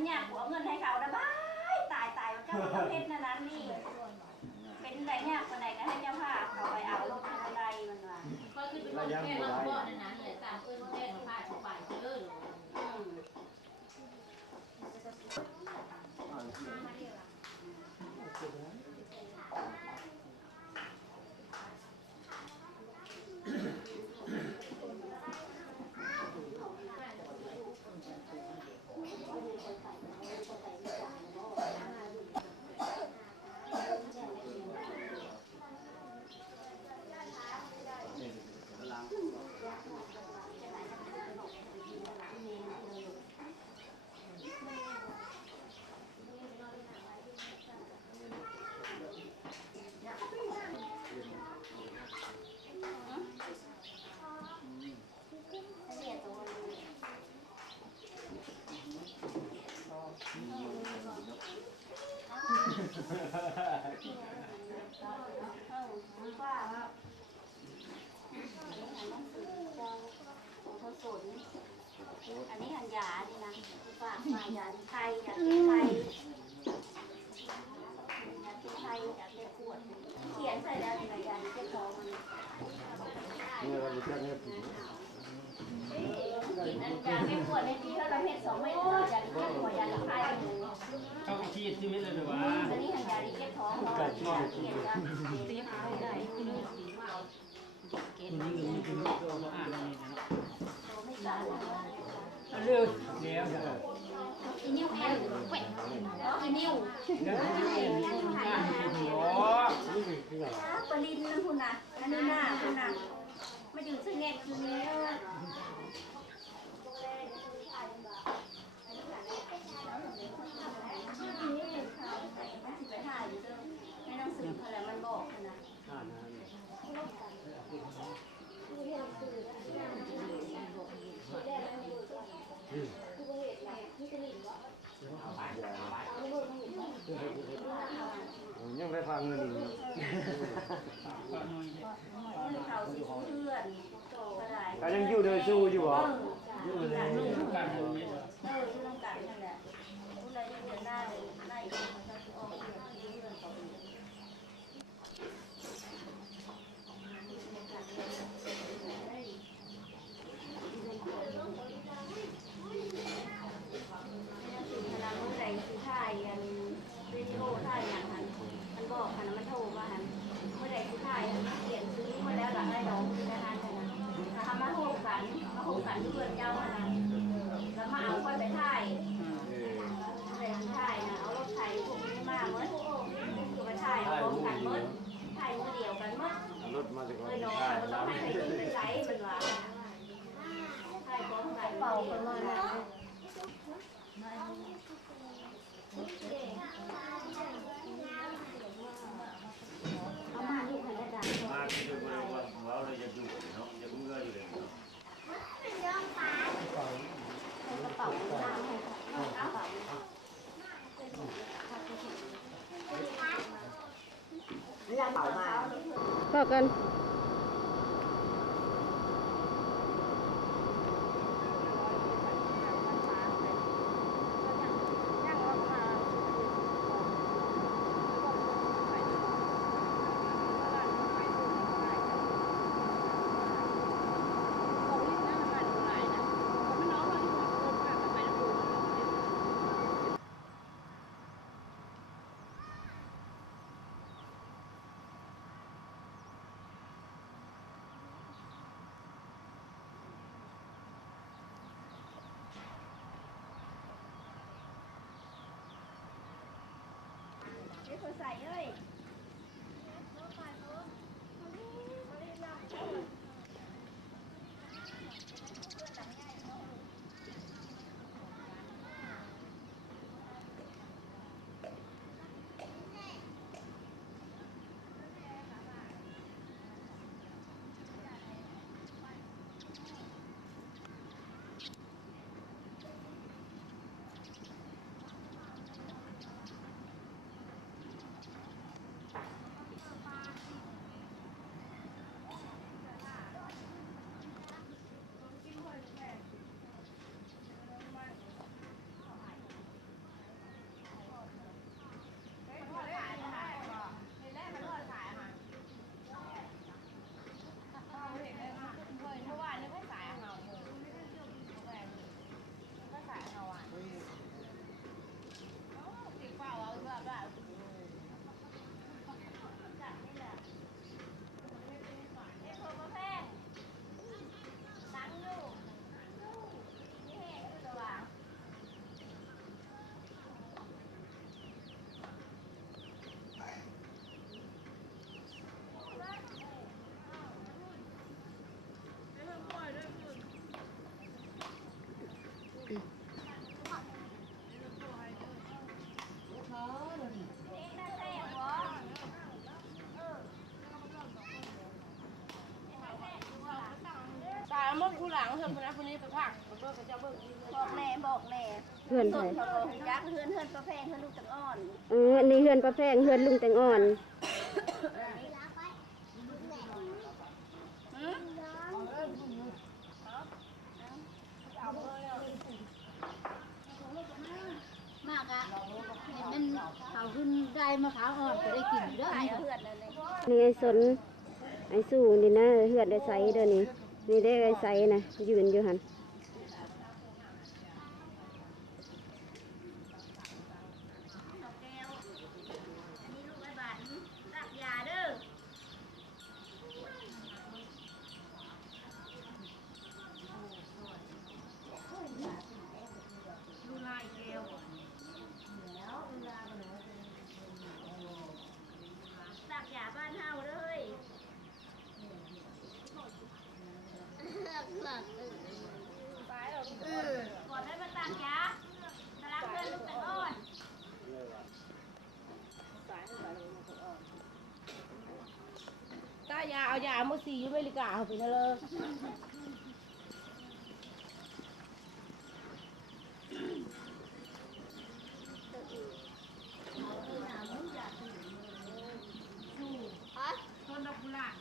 มันยากหัวเงินให้เขานะบ้ายตายเจ้าประเภทนั้นนี่เป็นไรยากคนไหนก็ให้เจ้าภาพเขาไปเอารถอะไรมันว่าก็คือเป็นแค่เราบ่อนั้นเลยตามเอื้อนแค่ผ้าชุบไปเอออันนี้หันยานี่นะฝากมายาไทยยาไทยยาเก็บขวดเขียนใส่แล้วในยาเก็บท้องมันนี่เราจะเรียกผิดกินอันยาเก็บขวดในที่เราเห็ด2 เม็ดยาเก็บขวดยาไทยเข้าที่ชีวิตเลยหรือวะอันนี้หันยาเก็บท้องเราเขียนกันตีหาได้คุณนี่คุณอ่านนี่นะเรื่องเลี้ยวจ้ะอีนิ้วแอนเว้ยอีนิ้วงานเป็นหัวปลินนะคุณนะอันนี้หน้าคุณนะมาอยู่ซึ่งเงี้ยคือเนี้ยไปถ่ายอยู่เจ้าไม่ต้องสืบอะไรมันบอกนะยังได้ฟังเงินอีกก็ยังอยู่เดินสู้อยู่หรออยู่เลยลูกกันตรงนี้อยู่ร่วมกันนั่นแหละผู้ใดเดือนหน้าเลยไล่มันก็จะออกเดือนที่เดือนต่อเดือนเวลาเมื่อไหร่คือถ่ายอันวิดีโอถ่ายอย่างนั้นมันบอกค่ะมันโทรมาหันเมื่อไหร่คือถ่ายเขียนซื้อมาแล้วหลังได้ดอกคือนะคะทำมาโหกกันที่เพื่อนเจ้ามานะแล้วมาเอาค่อยไปถ่ายไปถ่ายนะเอารถไถพวกนี้มาเมื่อคือมาถ่ายเอาของกันเมื่อถ่ายมือเดียวกันเมื่อรถมาจากไหนเลยน้องมันต้องให้ใครขึ้นไปไลฟ์เป็นว่าถ่ายของกันเป่าประมาณนั้นเอามาลูกให้ได้มาที่ดูว่าเราจะอยู่เนาะจะเมื่ออยู่เลยเนาะกระเป๋าหน้าให้กระเป๋ายังเป่ามาต่อกันใส่เลย ติ ตายเมื่อกูหลังเธอคนนั้นคนนี้ไปพักเบิ่งเขาจะเบิ่ง บอกแม่บอกแม่ เพื่อนไผ เขาบอกจักเฮือนประแพงเฮือนลูกจังอ่อน อันนี้เฮือนป้าแพงเฮือนลุงแตงอ่อน มากอะเห็นมันเขาขึ้นได้มะขามอ่อนก็ได้กินเด้อ ขาย นี่ เฮือนเลย นี่ไอ้สนไอ้สู้นี่นะเฮือนได้ใสเด้อนี่นี่ได้ไอ้ใสนะยืนอยู่หั่น แก้วอันนี้ลูกไอ้บาทรักยาเด้อลูกลายแก้วรักยาบ้านเฮาเลยก่อนได้มาตักยาตลาดเพื่อนลูกแต่อ่อน ตายาเอายาเมื่อ4อยู่อเมริกาเอาไปนะเลยคนดอกกุหลาบ